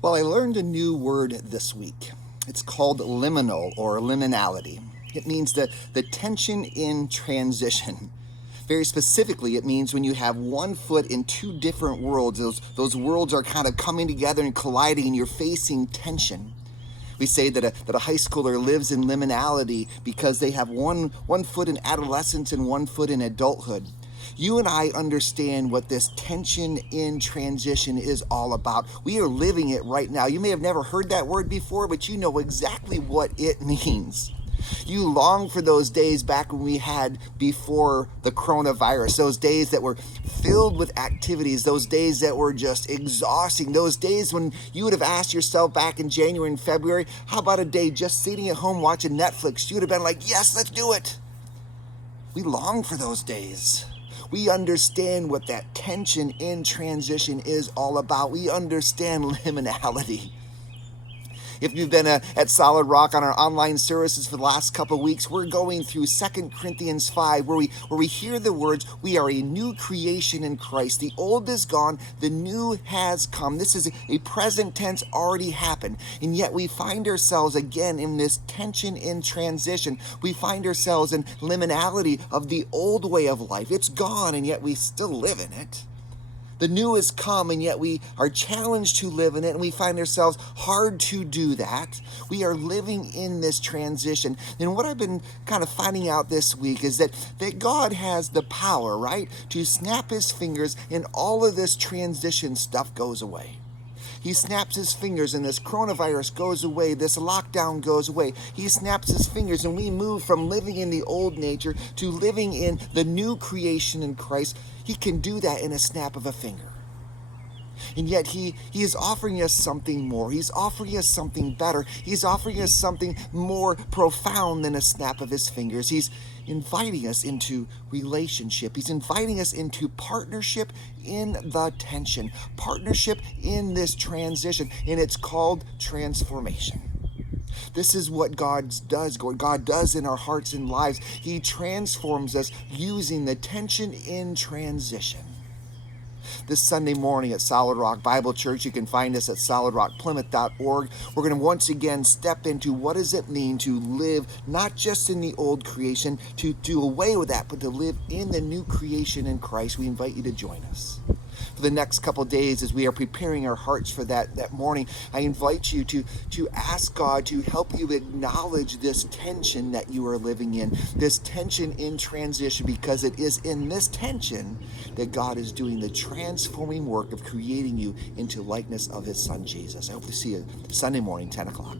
Well, I learned a new word this week. It's called liminal or liminality. It means the tension in transition. Very specifically, it means when you have one foot in two different worlds, those worlds are kind of coming together and colliding, and you're facing tension. We say that a high schooler lives in liminality because they have one foot in adolescence and one foot in adulthood. You and I understand what this tension in transition is all about. We are living it right now. You may have never heard that word before, but you know exactly what it means. You long for those days back when we had before the coronavirus, those days that were filled with activities, those days that were just exhausting, those days when you would have asked yourself back in January and February, how about a day just sitting at home watching Netflix? You would have been like, yes, let's do it. We long for those days. We understand what that tension in transition is all about. We understand liminality. If you've been at Solid Rock on our online services for the last couple of weeks, we're going through 2 Corinthians 5, where we hear the words, we are a new creation in Christ. The old is gone, the new has come. This is a present tense already happened. And yet we find ourselves again in this tension in transition. We find ourselves in liminality of the old way of life. It's gone, and yet we still live in it. The new has come, and yet we are challenged to live in it, and we find ourselves hard to do that. We are living in this transition. And what I've been kind of finding out this week is that God has the power, right, to snap his fingers, and all of this transition stuff goes away. He snaps his fingers and this coronavirus goes away, this lockdown goes away. He snaps his fingers and we move from living in the old nature to living in the new creation in Christ. He can do that in a snap of a finger. And yet he is offering us something more. He's offering us something better. He's offering us something more profound than a snap of his fingers. He's inviting us into relationship. He's inviting us into partnership in the tension, partnership in this transition, and it's called transformation. This is what God does in our hearts and lives. He transforms us using the tension in transition. This Sunday morning at Solid Rock Bible Church, you can find us at solidrockplymouth.org. We're going to once again step into what does it mean to live not just in the old creation, to do away with that, but to live in the new creation in Christ. We invite you to join us. For the next couple of days, as we are preparing our hearts for that morning, I invite you to ask God to help you acknowledge this tension that you are living in, this tension in transition, because it is in this tension that God is doing the transforming work of creating you into likeness of his Son, Jesus. I hope to see you Sunday morning, 10 o'clock.